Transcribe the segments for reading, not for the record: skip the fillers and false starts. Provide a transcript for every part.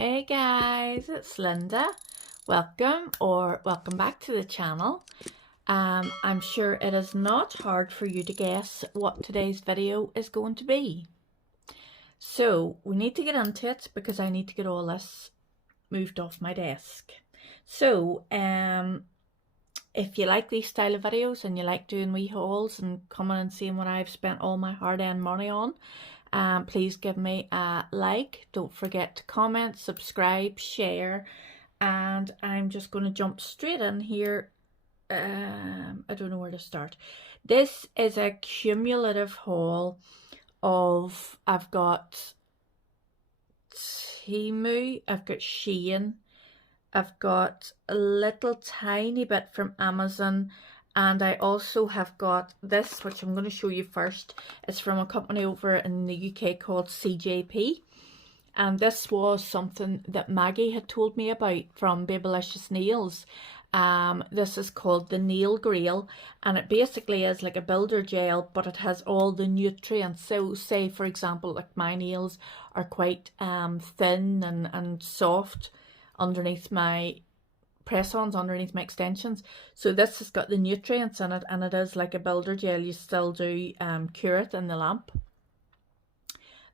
Hey guys, it's Linda. Welcome back to the channel. I'm sure it is not hard for you to guess what today's video is going to be. So we need to get into it because I need to get all this moved off my desk. So if you like these style of videos and you like doing wee hauls and coming and seeing what I've spent all my hard-earned money on, please give me a like. Don't forget to comment, subscribe, share, and I'm just going to jump straight in here. I don't know where to start. This is a cumulative haul of, I've got Temu, I've got Shein, I've got a little tiny bit from Amazon, and I also have got this, which I'm going to show you first. It's from a company over in the UK called CJP. And this was something that Maggie had told me about from Babylicious Nails. This is called the Nail Grail, and it basically is like a builder gel, but it has all the nutrients. So say, for example, like my nails are quite thin and soft underneath my press-ons, underneath my extensions, so this has got the nutrients in it, and it is like a builder gel. You still do cure it in the lamp,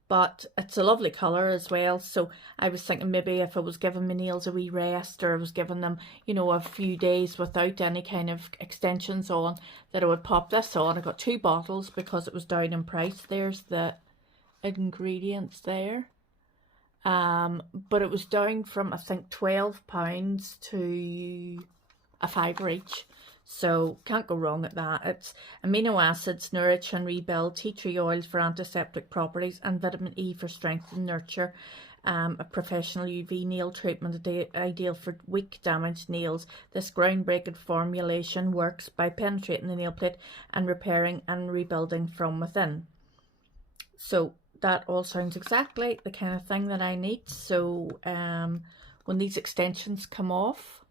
but it's a lovely colour as well. So I was thinking maybe if I was giving my nails a wee rest, or I was giving them, you know, a few days without any kind of extensions on, that I would pop this on. I got 2 bottles because it was down in price. There's the ingredients there. But it was down from, I think, £12 to a £5 each. So can't go wrong at that. It's amino acids, nourish and rebuild, tea tree oils for antiseptic properties, and vitamin E for strength and nurture. A professional UV nail treatment ideal for weak, damaged nails. This groundbreaking formulation works by penetrating the nail plate and repairing and rebuilding from within. So that all sounds exactly the kind of thing that I need. So when these extensions come off,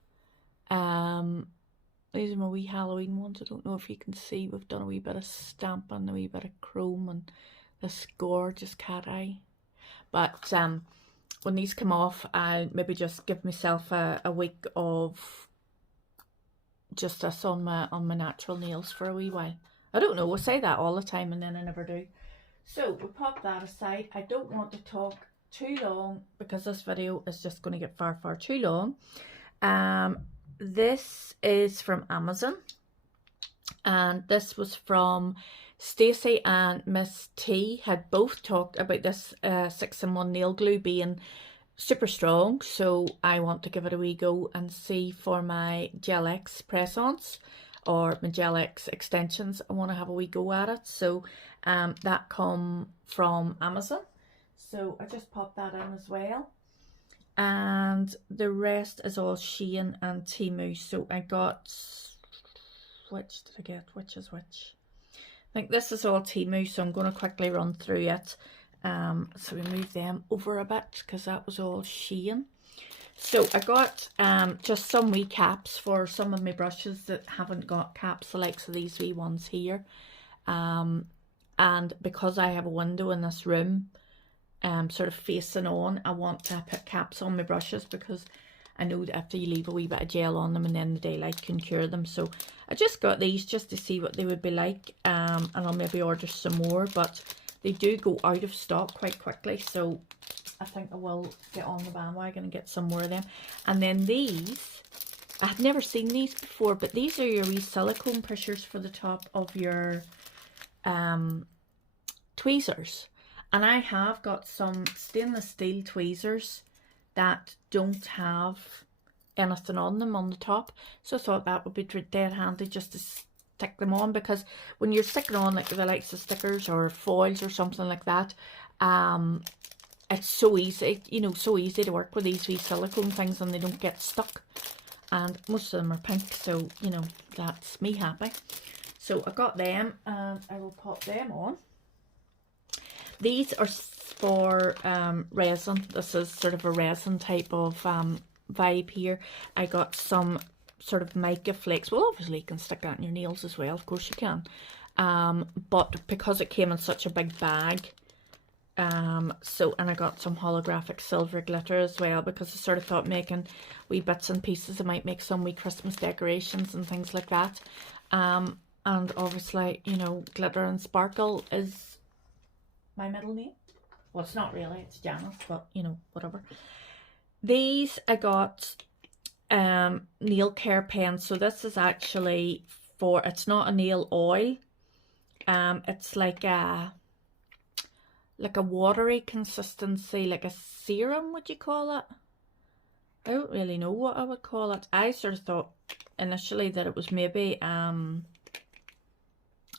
these are my wee Halloween ones. I don't know if you can see, we've done a wee bit of stamping, a wee bit of chrome, and this gorgeous cat eye. But when these come off, I'll maybe just give myself a week of just this on my natural nails for a wee while. I don't know, I say that all the time and then I never do. So we'll pop that aside. I don't want to talk too long because this video is just going to get far too long. This is from Amazon, and this was from Stacey and Miss T. Had both talked about this 6-in-1 nail glue being super strong, so I want to give it a wee go and see for my Gel X press-ons or my Gel X extensions. I want to have a wee go at it. So that come from Amazon, so I just popped that in as well, and the rest is all Shein and Temu. So I got, which did I get, which is which? I think this is all Temu, so I'm going to quickly run through it. So we move them over a bit because that was all Shein. So I got just some wee caps for some of my brushes that haven't got caps, the likes of these wee ones here. And because I have a window in this room sort of facing on, I want to put caps on my brushes because I know that after you leave a wee bit of gel on them and then the daylight can cure them. So I just got these just to see what they would be like, and I'll maybe order some more, but they do go out of stock quite quickly, so I think I will get on the bandwagon and get some more of them. And then these, I had never seen these before, but these are your wee silicone pushers for the top of your tweezers. And I have got some stainless steel tweezers that don't have anything on them on the top, so I thought that would be dead handy just to stick them on, because when you're sticking on like the likes of stickers or foils or something like that, it's so easy, you know, so easy to work with these wee silicone things and they don't get stuck. And most of them are pink, so you know, that's me happy. So I got them and I will pop them on. These are for resin. This is sort of a resin type of vibe here. I got some sort of mica flakes. Well, obviously you can stick that in your nails as well, of course you can. But because it came in such a big bag, So, and I got some holographic silver glitter as well, because I sort of thought making wee bits and pieces, I might make some wee Christmas decorations and things like that. And obviously, you know, glitter and sparkle is my middle name. Well, it's not really, it's Janice, but you know, whatever. These I got nail care pens. So this is actually for, it's not a nail oil. It's like a watery consistency, like a serum, would you call it? I don't really know what I would call it. I sort of thought initially that it was maybe an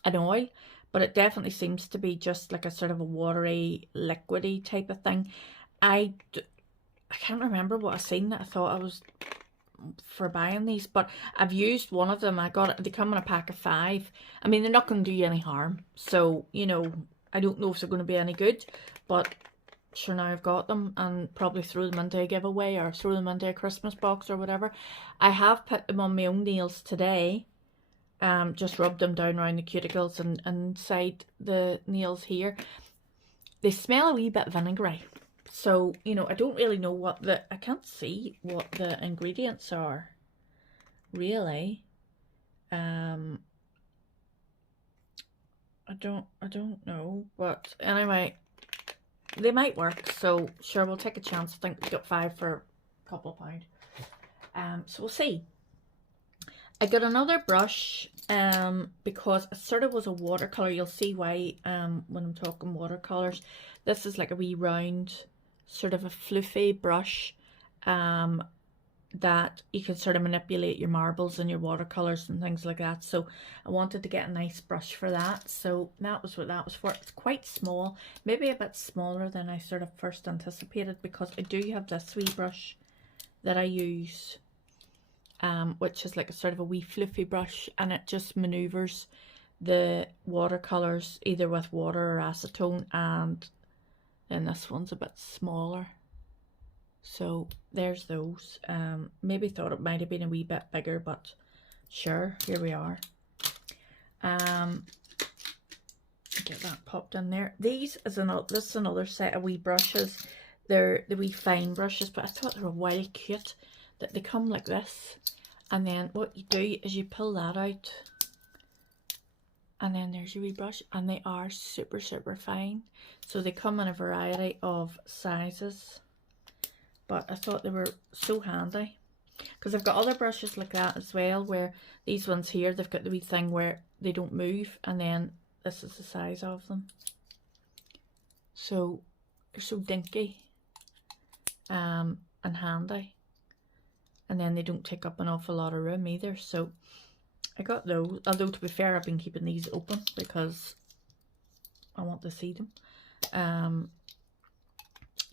oil, but it definitely seems to be just like a sort of a watery, liquidy type of thing. I can't remember what I seen that I thought I was for buying these, but I've used one of them. I got it, they come in a pack of 5. I mean, they're not going to do you any harm, so you know, I don't know if they're going to be any good, but sure, now I've got them, and probably throw them into a giveaway or throw them into a Christmas box or whatever. I have put them on my own nails today, just rubbed them down around the cuticles and inside the nails here. They smell a wee bit vinegary. So, you know, I don't really know what I can't see what the ingredients are, really. I don't know, but anyway, they might work, so sure, we'll take a chance. I think we got 5 for a couple of pound. So we'll see. I got another brush, because it sort of was a watercolor. You'll see why, when I'm talking watercolors. This is like a wee round, sort of a fluffy brush, that you can sort of manipulate your marbles and your watercolors and things like that. So I wanted to get a nice brush for that. So that was what that was for. It's quite small, maybe a bit smaller than I sort of first anticipated, because I do have this wee brush that I use, which is like a sort of a wee fluffy brush, and it just maneuvers the watercolors either with water or acetone, and then this one's a bit smaller. So there's those. Maybe thought it might have been a wee bit bigger, but sure, here we are. Get that popped in there. This is another set of wee brushes. They're the wee fine brushes, but I thought they were wild cute that they come like this, and then what you do is you pull that out, and then there's your wee brush, and they are super fine. So they come in a variety of sizes, but I thought they were so handy, because I've got other brushes like that as well, where these ones here, they've got the wee thing where they don't move, and then this is the size of them. So they're so dinky and handy, and then they don't take up an awful lot of room either. So I got those, although to be fair, I've been keeping these open because I want to see them.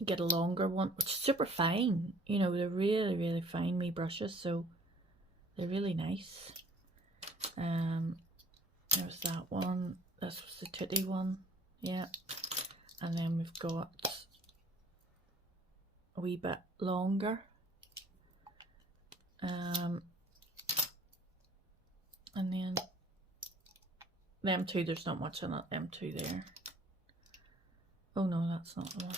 Get a longer one, which is super fine. You know, they're really fine, me brushes, so they're really nice. There was that one. This was the Tootie one, yeah. And then we've got a wee bit longer. And then them two, there's not much in it. Them two there. Oh no, that's not the one.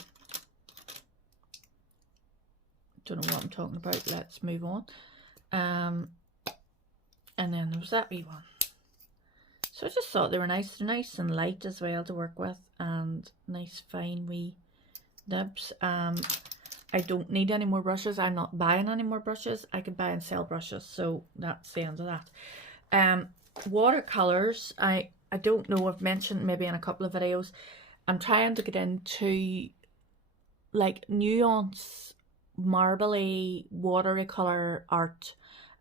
Don't know what I'm talking about. Let's move on. And then there was that wee one. So I just thought they were nice. They're nice and light as well to work with, and nice fine wee nibs. I don't need any more brushes. I'm not buying any more brushes. I can buy and sell brushes, so that's the end of that. Watercolors, I don't know, I've mentioned maybe in a couple of videos, I'm trying to get into like nuance, marbly, watery colour art.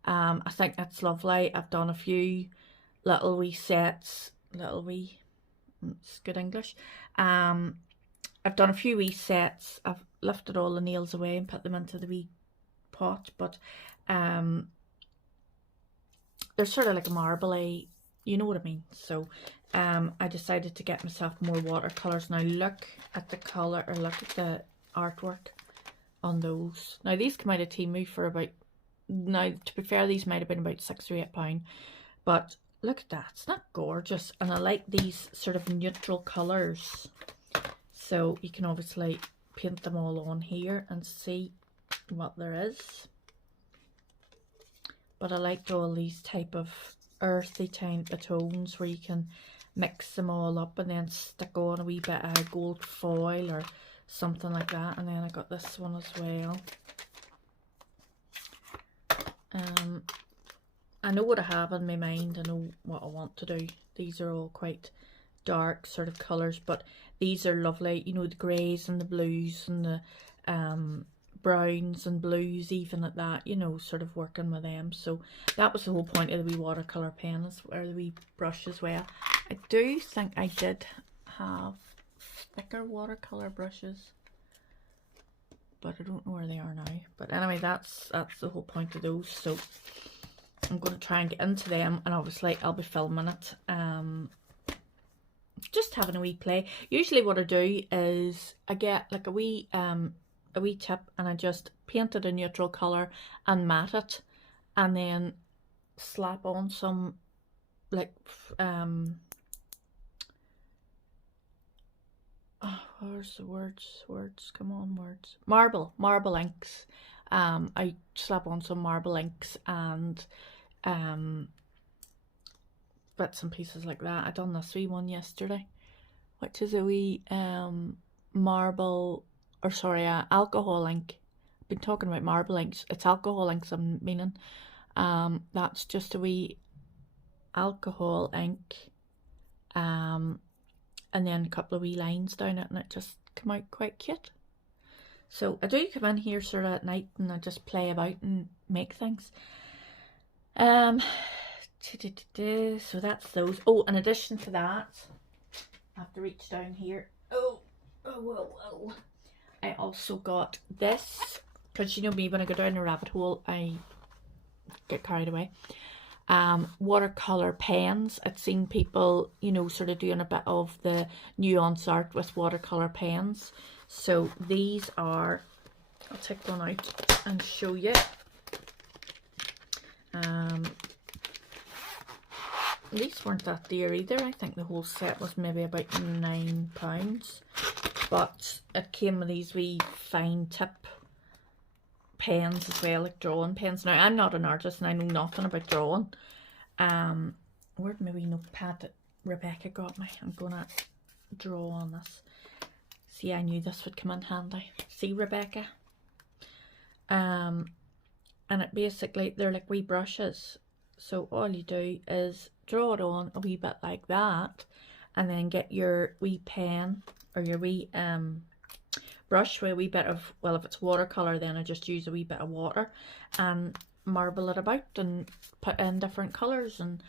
I think that's lovely. I've done a few little wee sets, it's good English. I've done a few wee sets. I've lifted all the nails away and put them into the wee pot, but they're sort of like a marbly, you know what I mean. So I decided to get myself more watercolors. Now look at the colour, or look at the artwork on those. Now these come out of Temu for about, now to be fair, these might have been about £6 or £8, but look at that, it's not gorgeous? And I like these sort of neutral colours. So you can obviously paint them all on here and see what there is. But I liked all these type of earthy type of tones where you can mix them all up and then stick on a wee bit of gold foil or something like that. And then I got this one as well. I know what I have in my mind. I know what I want to do. These are all quite dark sort of colours, but these are lovely. You know, the greys and the blues and the browns and blues, even at that, you know, sort of working with them. So that was the whole point of the wee watercolour pen, or the wee brush as well. I do think I did have thicker watercolour brushes, but I don't know where they are now. But anyway, that's the whole point of those. So I'm going to try and get into them, and obviously I'll be filming it. Just having a wee play. Usually what I do is I get like a wee tip and I just paint it a neutral colour and matte it, and then slap on some like where's the words, come on, words, marble inks. I slap on some marble inks and bits and pieces like that. I done this wee one yesterday, which is a wee alcohol ink. I've been talking about marble inks. It's alcohol inks I'm meaning. That's just a wee alcohol ink, and then a couple of wee lines down it, and it just come out quite cute. So I do come in here sort of at night and I just play about and make things. So that's those. Oh, in addition to that, I have to reach down here. Whoa. I also got this, because you know me, when I go down a rabbit hole, I get carried away. Watercolor pens. I'd seen people, you know, sort of doing a bit of the nuance art with watercolor pens. So these are, I'll take one out and show you. These weren't that dear either. I think the whole set was maybe about £9, but it came with these wee fine tip pens as well, like drawing pens. Now I'm not an artist and I know nothing about drawing. Where'd my wee notepad that Rebecca got me? I'm gonna draw on this. See, I knew this would come in handy. See, Rebecca? And it basically, they're like wee brushes. So all you do is draw it on a wee bit like that, and then get your wee pen or your wee brush with a wee bit of, well, if it's watercolor, then I just use a wee bit of water and marble it about and put in different colors and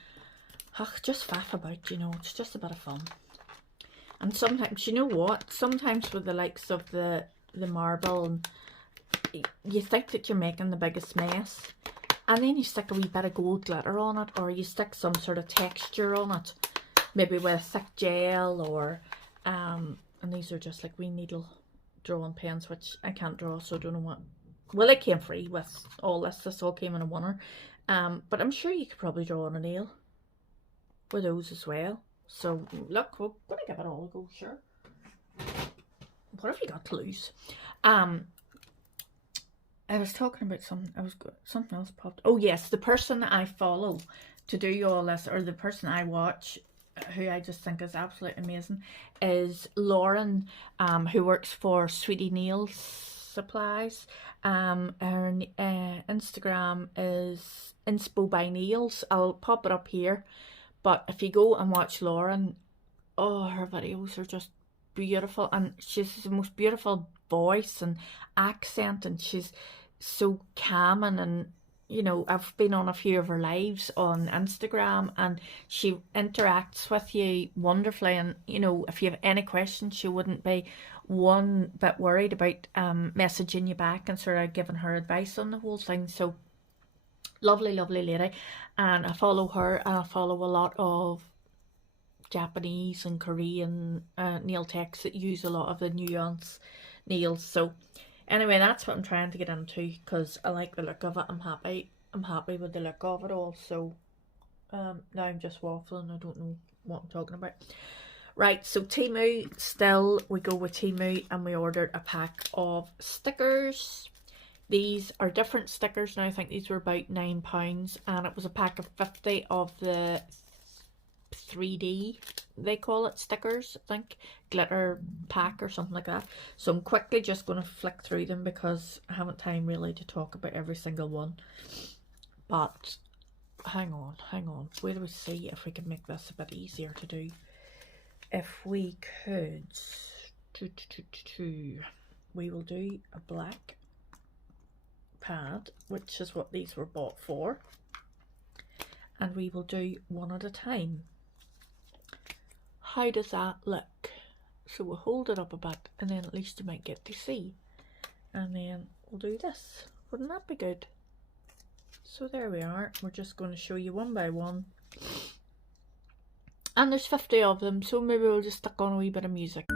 just faff about, you know. It's just a bit of fun. And sometimes, you know what, sometimes with the likes of the marble, and you think that you're making the biggest mess, and then you stick a wee bit of gold glitter on it, or you stick some sort of texture on it, maybe with a thick gel, or and these are just like wee needle drawing pens, which I can't draw, so I don't know what. Well, it came free with all this. This all came in a winner. But I'm sure you could probably draw on a nail with those as well. So look, we're gonna give it all a go, sure. What have you got to lose? I was talking about something else popped. Oh yes, the person that I follow to do all this, or the person I watch, who I just think is absolutely amazing, is Lauren, who works for Sweetie Nail Supplies. Her Instagram is Inspo by Nails. I'll pop it up here. But if you go and watch Lauren, oh, her videos are just beautiful, and she's the most beautiful voice and accent, and she's so calming. And you know, I've been on a few of her lives on Instagram, and she interacts with you wonderfully. And you know, if you have any questions, she wouldn't be one bit worried about messaging you back and sort of giving her advice on the whole thing. So lovely lady. And I follow her, and I follow a lot of Japanese and Korean nail techs that use a lot of the nuance nails. So anyway, that's what I'm trying to get into, because I like the look of it. I'm happy with the look of it all. So now I'm just waffling. I don't know what I'm talking about. Right, so Temu, still we go with Temu, and we ordered a pack of stickers. These are different stickers now. I think these were about £9, and it was a pack of 50 of the 3D, they call it, stickers, I think, glitter pack or something like that. So I'm quickly just going to flick through them because I haven't time really to talk about every single one. But hang on, where do we see if we can make this a bit easier to do? If we could, we will do a black pad, which is what these were bought for, and we will do one at a time. How does that look? So we'll hold it up a bit, and then at least you might get to see, and then we'll do this. Wouldn't that be good? So there we are. We're just going to show you one by one, and there's 50 of them, so maybe we'll just stick on a wee bit of music.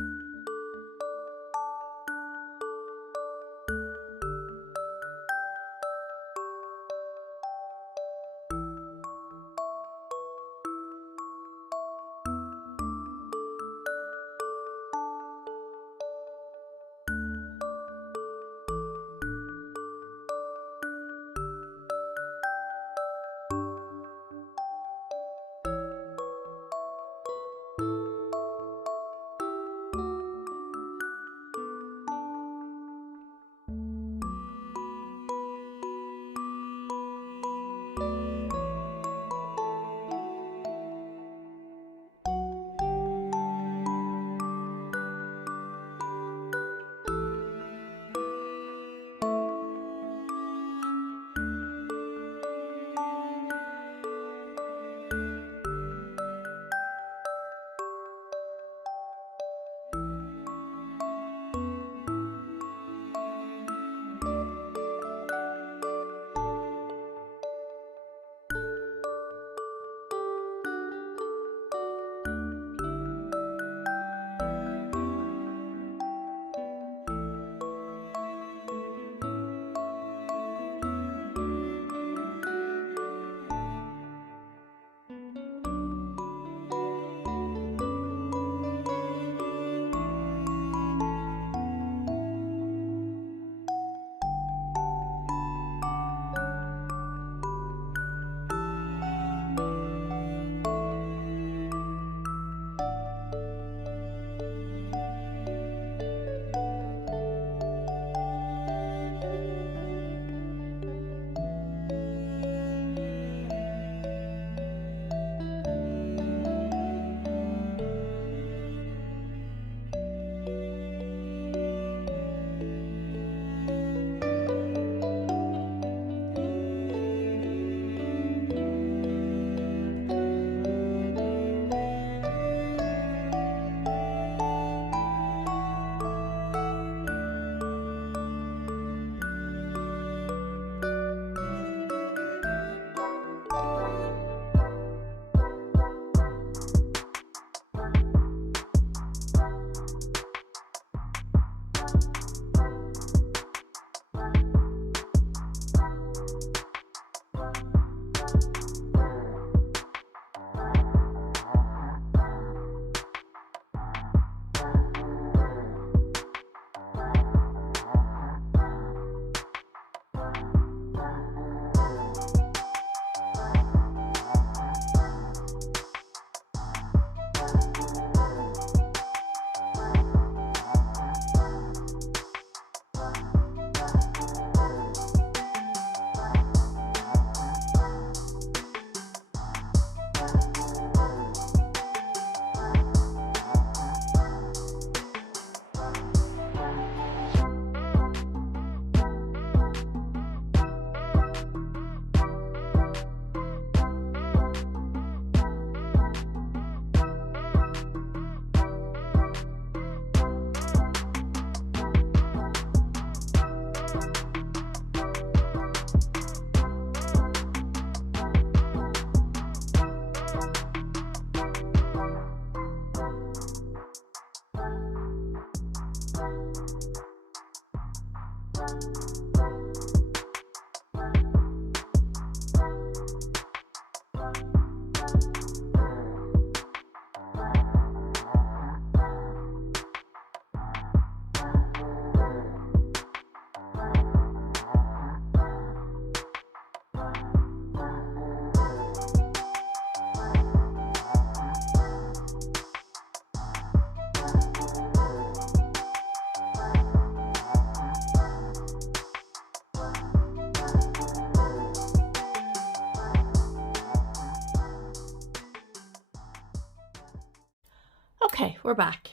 we're back.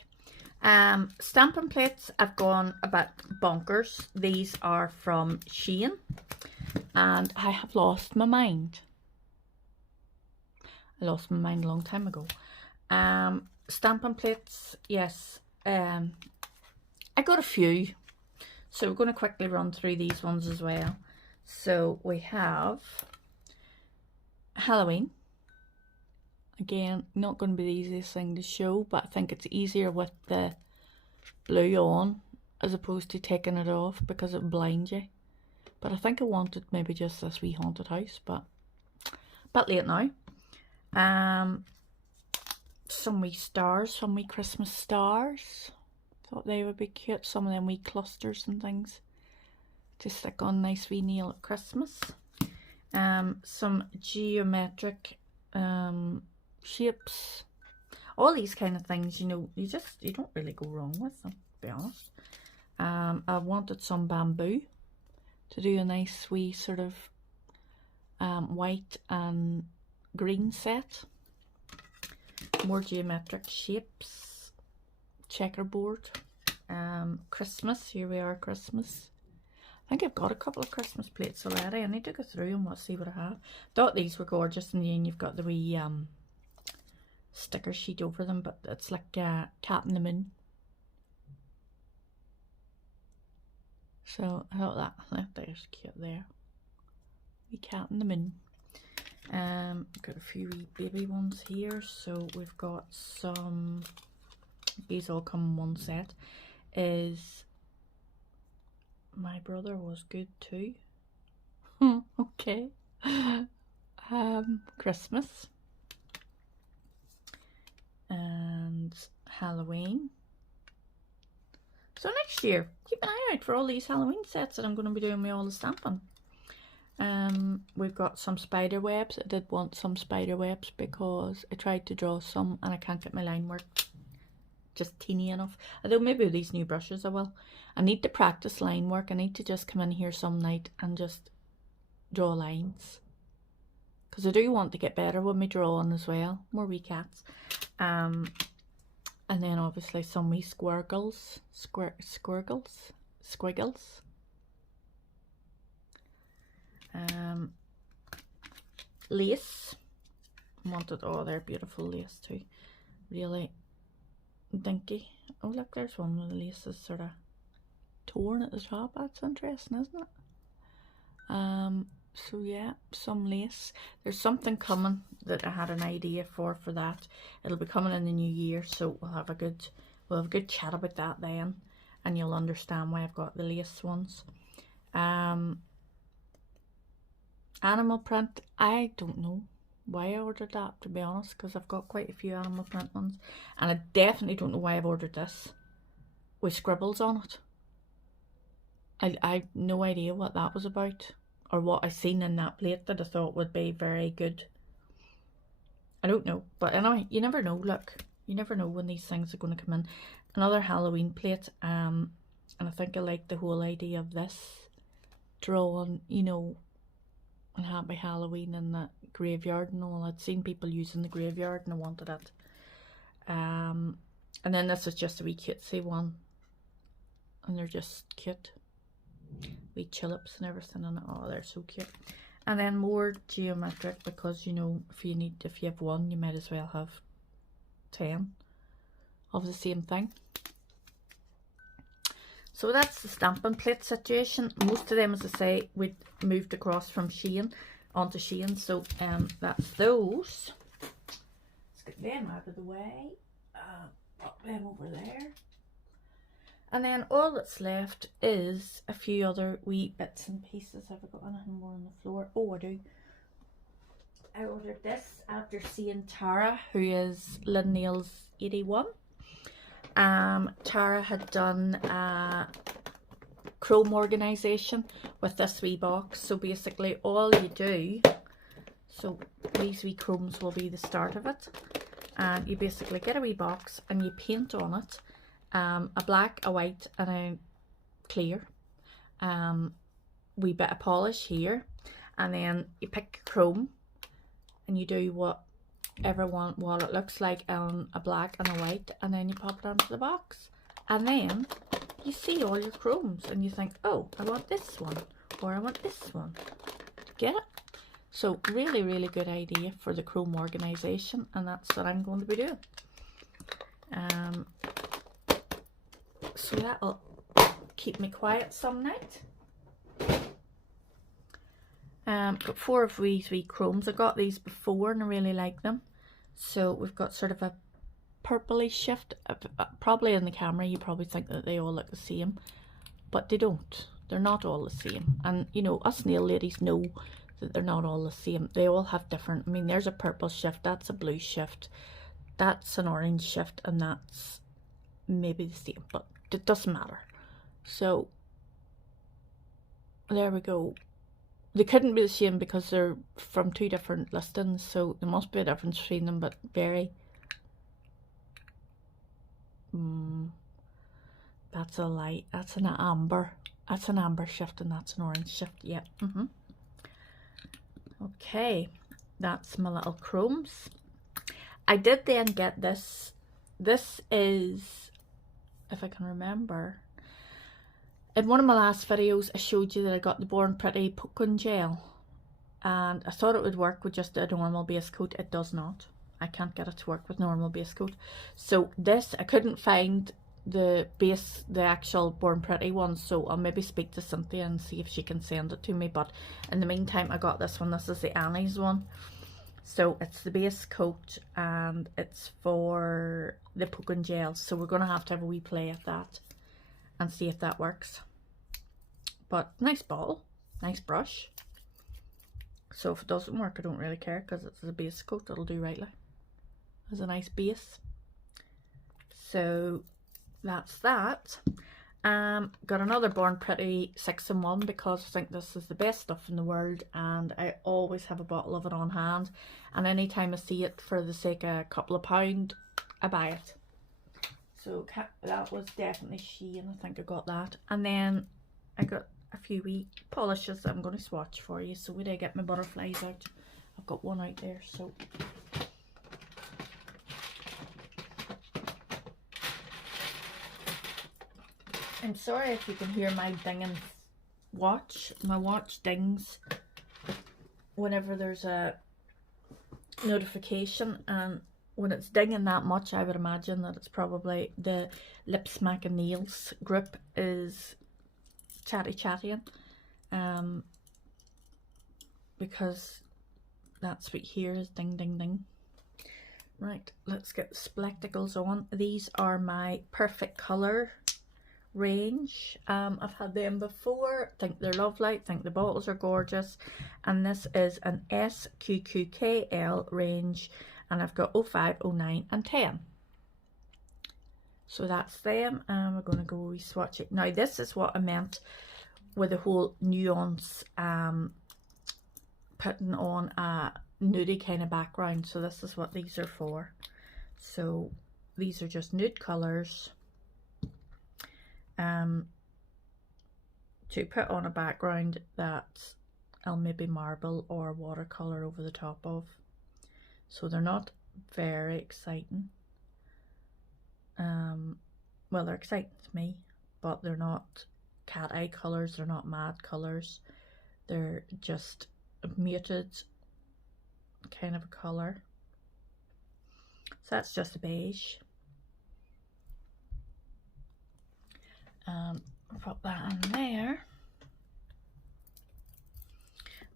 Stamping plates, I've gone a bit bonkers. These are from Shein, and I have lost my mind. I lost my mind a long time ago. Stamping plates, yes. I got a few, so we're going to quickly run through these ones as well. So we have Halloween. Again, not going to be the easiest thing to show, but I think it's easier with the blue on as opposed to taking it off because it blinds you. But I think I wanted maybe just this wee haunted house, but a bit late now. Some wee stars, some wee Christmas stars. Thought they would be cute. Some of them wee clusters and things to stick on nice wee nail at Christmas. Some geometric shapes, all these kind of things, you know, you don't really go wrong with them, to be honest. I wanted some bamboo to do a nice wee sort of white and green set. More geometric shapes, checkerboard, Christmas, here we are, Christmas. I think I've got a couple of Christmas plates already. I need to go through them, let's see what I have. Thought these were gorgeous, and then you've got the wee sticker sheet over them, but it's like cat in the moon. So I thought that's cute there. Wee cat in the moon. Got a few wee baby ones here. So we've got some, these all come in one set. Is my brother was good too. Okay. Christmas and Halloween. So next year, keep an eye out for all these Halloween sets that I'm going to be doing with all the stamping. We've got some spider webs. I did want some spider webs because I tried to draw some and I can't get my line work just teeny enough. Although maybe with these new brushes I will. I need to practice line work. I need to just come in here some night and just draw lines. Because I do want to get better with my drawing as well. More wee cats. And then obviously some wee squiggles. Lace. Wanted, oh, they're beautiful lace too. Really dinky. Oh look, there's one where the lace is sort of torn at the top. That's interesting, isn't it? So yeah, some lace. There's something coming that I had an idea for that. It'll be coming in the new year, so we'll have a good chat about that then, and you'll understand why I've got the lace ones. Animal print, I don't know why I ordered that, to be honest, because I've got quite a few animal print ones, and I definitely don't know why I've ordered this with scribbles on it. I've no idea what that was about, or what I seen in that plate that I thought would be very good. I don't know, but anyway, you never know. Look, you never know when these things are going to come in. Another Halloween plate, and I think I like the whole idea of this drawing, you know, and Happy Halloween in the graveyard and all. I'd seen people using the graveyard and I wanted it. And then this is just a wee cutesy one, and they're just cute. Wee tulips and everything in it. Oh, they're so cute. And then more geometric, because you know, if you have one, you might as well have 10 of the same thing. So that's the stamping plate situation. Most of them, as I say, we moved across from Shein onto Shein. So that's those. Let's get them out of the way. Put them over there. And then all that's left is a few other wee bits and pieces. Have I got anything more on the floor? Oh, I do. I ordered this after seeing Tara, who is Lynn Nails 81. Tara had done a chrome organisation with this wee box. So basically all you do, so these wee chromes will be the start of it. And you basically get a wee box and you paint on it a black, a white and a clear. Wee bit of polish here. And then you pick chrome and you do what ever want what it looks like on a black and a white, and then you pop it onto the box, and then you see all your chromes and you think, oh, I want this one, or I want this one. Get it? So really, really good idea for the chrome organization, and that's what I'm going to be doing. So that'll keep me quiet some night. Got 4 of these wee chromes. I got these before and I really like them. So we've got sort of a purpley shift. Probably in the camera you probably think that they all look the same, but they don't. They're not all the same. And you know, us nail ladies know that they're not all the same. They all have different, I mean, there's a purple shift, that's a blue shift, that's an orange shift, and that's maybe the same, but it doesn't matter. So there we go. They couldn't be the same because they're from 2 different listings, so there must be a difference between them, but very that's a light, that's an amber, shift, and that's an orange shift. Yeah. Okay, that's my little chromes. I did then get this. This is, if I can remember, in one of my last videos I showed you that I got the Born Pretty Poke Gel, and I thought it would work with just a normal base coat. It does not. I can't get it to work with normal base coat. So this, I couldn't find the base, the actual Born Pretty one, so I'll maybe speak to Cynthia and see if she can send it to me. But in the meantime, I got this one. This is the Annie's one. So it's the base coat and it's for the Poke Gel. So we're going to have a wee play at that and see if that works. But nice bottle, nice brush. So if it doesn't work, I don't really care because it's a base coat. It'll do rightly. It's a nice base. So that's that. Got another Born Pretty 6-in-1 because I think this is the best stuff in the world, and I always have a bottle of it on hand, and anytime I see it for the sake of a couple of pound, I buy it. So that was definitely Shein. I think I got that. And then I got a few wee polishes that I'm going to swatch for you. So where did I get my butterflies out? I've got one out there. So I'm sorry if you can hear my dinging watch. My watch dings whenever there's a notification, and when it's dinging that much, I would imagine that it's probably the Lip Smacking Nails group is chatting, because that's what here is ding ding ding. Right, let's get the spectacles on. These are my Perfect Colour range. I've had them before. I think they're lovely. I think the bottles are gorgeous, and this is an SQQKL range, and I've got 05, 09 and 10. So that's them, and we're going to go swatch it. Now this is what I meant with the whole nuance, putting on a nudie kind of background. So this is what these are for. So these are just nude colours to put on a background that I'll maybe marble or watercolour over the top of. So they're not very exciting. Well, they're exciting to me, but they're not cat eye colours, they're not mad colours. They're just a muted kind of a colour. So that's just a beige. I'll put that in there.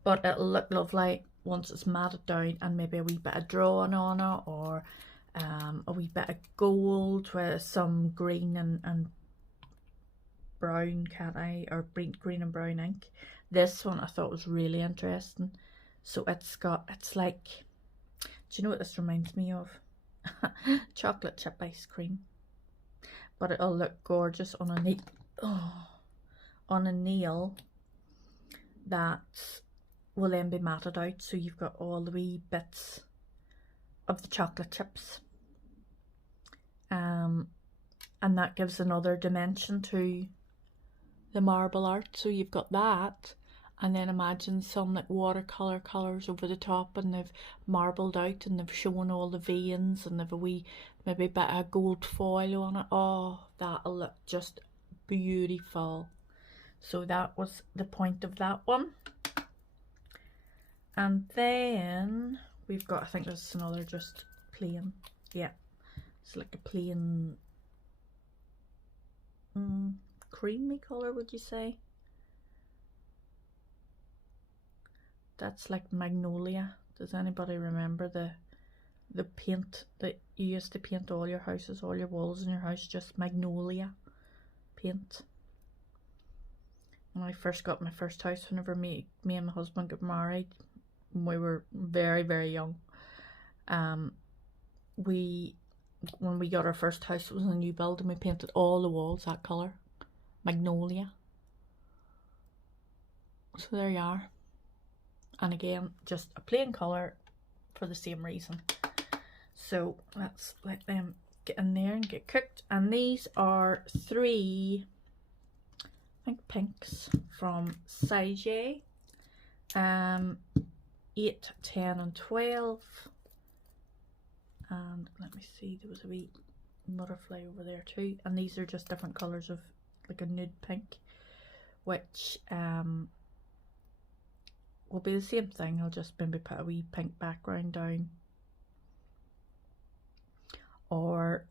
But it'll look lovely once it's matted down, and maybe a wee bit of drawing on it, or a wee bit of gold with some green and brown cat eye, or green and brown ink. This one I thought was really interesting. So it's like, do you know what this reminds me of? Chocolate chip ice cream. But it'll look gorgeous on a nail that will then be matted out, so you've got all the wee bits of the chocolate chips, and that gives another dimension to the marble art. So you've got that, and then imagine some like watercolor colours over the top, and they've marbled out and they've shown all the veins, and they've a wee maybe bit of gold foil on it. Oh, that'll look just beautiful. So that was the point of that one. And then we've got, I think there's another just plain, yeah, it's like a plain creamy colour, would you say? That's like magnolia. Does anybody remember the paint that you used to paint all your houses, all your walls in your house, just magnolia paint? When I first got my first house, whenever me and my husband got married, when we were very, very young, when we got our first house, it was a new build, and we painted all the walls that colour, magnolia. So there you are. And again, just a plain colour for the same reason. So let's let them get in there and get cooked. And these are 3, I think, pinks from CJP. 8, 10 and 12. And let me see, there was a wee butterfly over there too. And these are just different colours of like a nude pink, which will be the same thing. I'll just maybe put a wee pink background down, or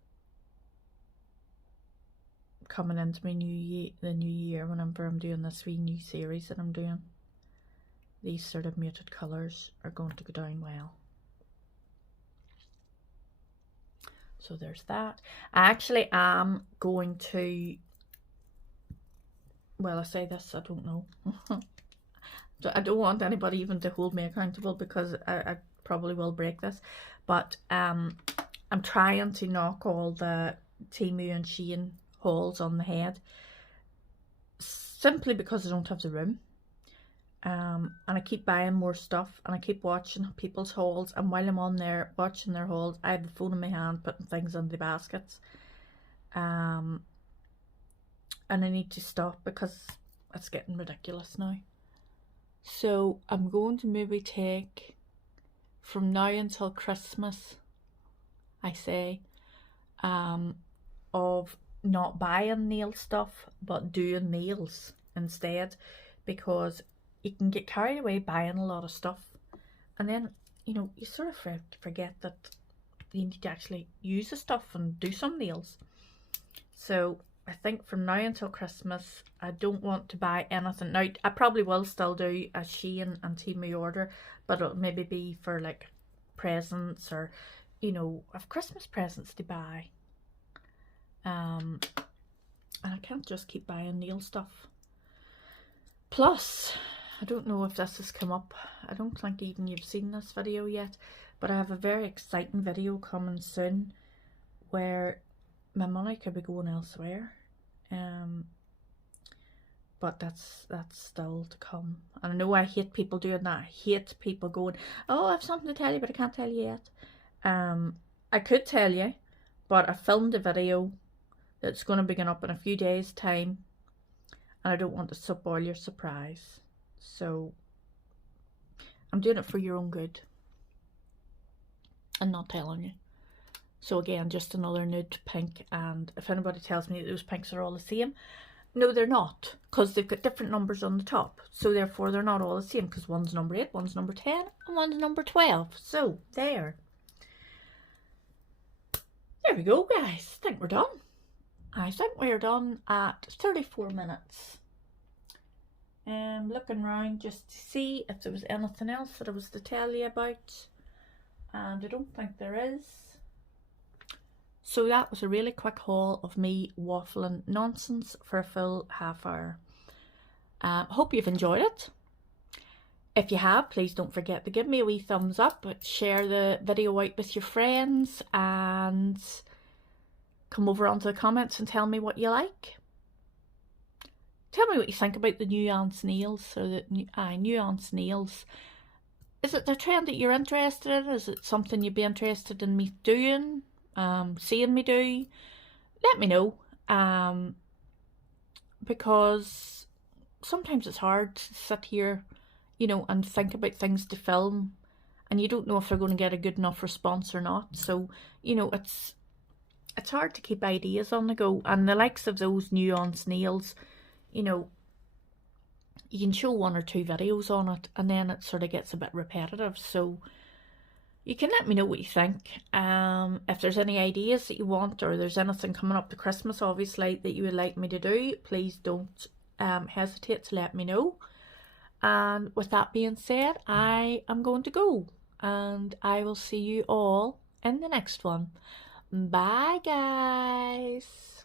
coming into my the new year, whenever I'm doing this wee new series that I'm doing, these sort of muted colours are going to go down well. So there's that. I actually am going to, well, I say this, I don't know. I don't want anybody even to hold me accountable, because I probably will break this. But I'm trying to knock all the Temu and Shein hauls on the head, simply because I don't have the room. And I keep buying more stuff, and I keep watching people's hauls, and while I'm on there watching their hauls, I have the phone in my hand putting things in the baskets. And I need to stop, because it's getting ridiculous now. So I'm going to maybe take, from now until Christmas, I say, of not buying nail stuff but doing nails instead, because you can get carried away buying a lot of stuff, and then, you know, you sort of forget that you need to actually use the stuff and do some nails. So I think from now until Christmas, I don't want to buy anything. Now, I probably will still do a Shein and Temu order, but it'll maybe be for like presents, or, you know, I've Christmas presents to buy. And I can't just keep buying nail stuff. Plus, I don't know if this has come up. I don't think even you've seen this video yet, but I have a very exciting video coming soon where my money could be going elsewhere. But that's still to come. And I know I hate people doing that. I hate people going, oh, I have something to tell you, but I can't tell you yet. I could tell you, but I filmed a video that's going to begin up in a few days' time, and I don't want to spoil your surprise. So I'm doing it for your own good and not telling you. So again, just another nude pink, and if anybody tells me that those pinks are all the same, no, they're not, because they've got different numbers on the top, so therefore they're not all the same, because one's number 8, one's number 10, and one's number 12. So there we go, guys. I think we're done. I think we're done at 34 minutes. Looking around just to see if there was anything else that I was to tell you about, and I don't think there is. So that was a really quick haul of me waffling nonsense for a full half hour. Hope you've enjoyed it. If you have, please don't forget to give me a wee thumbs up, share the video out with your friends, and come over onto the comments and tell me what you like. Tell me what you think about the nuance nails, or the nuance nails. Is it the trend that you're interested in? Is it something you'd be interested in me doing? Seeing me do? Let me know. Because sometimes it's hard to sit here, you know, and think about things to film, and you don't know if they're going to get a good enough response or not. So, you know, it's hard to keep ideas on the go. And the likes of those nuanced nails, you know, you can show 1 or 2 videos on it, and then it sort of gets a bit repetitive. So you can let me know what you think. If there's any ideas that you want, or there's anything coming up to Christmas, obviously, that you would like me to do, please don't hesitate to let me know. And with that being said, I am going to go, and I will see you all in the next one. Bye, guys.